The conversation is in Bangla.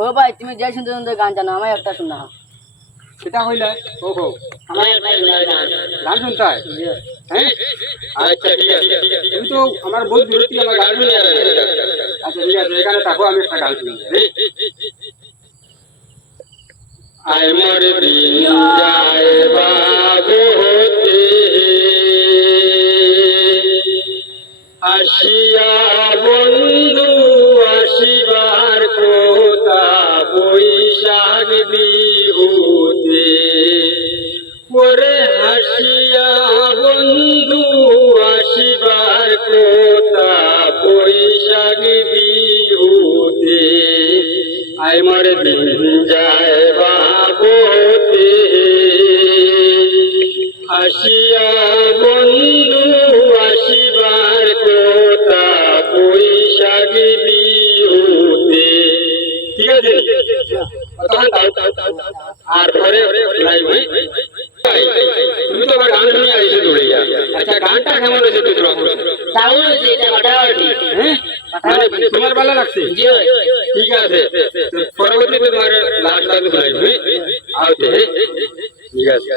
ও ভাই তুমি যে সুন্দর সুন্দর গান জানো আমায় একটা শোনা। সেটা হইলে ওহো আমার গান শুনতে হয় হ্যাঁ আচ্ছা ঠিক আছে তুমি তো আমার বহুত বিরক্তি আমার গান শুনে আচ্ছা ঠিক আছে এখানে থাকো আমি একটা গান শুনি আয় মোর দিন যায় বাবু হতে আসিয়া বন্ধু আসিবার কথা বৈশাখ বিহুতে ওরে হাসিয়া বন্ধু আসিবার কথা বৈশাখ বিহুতে আয় মোর দিন যায় বাবুতে আসিয়া বন্ধু আসিবার কথা বৈশাখ বিহুতে ঠিক আছে আর পরে তুমি তো আবার গান শুনে আইছো দৌড়ে আচ্ছা গানটা কেমন হয়েছে তুই দারুণ হয়েছে এটা ফাটাফাটি। হ্যাঁ মানে তোমার ভালো লাগছে ঠিক আছে পরবর্তীতে তোমার লাস্ট লাইন শোনাই ঠিক আছে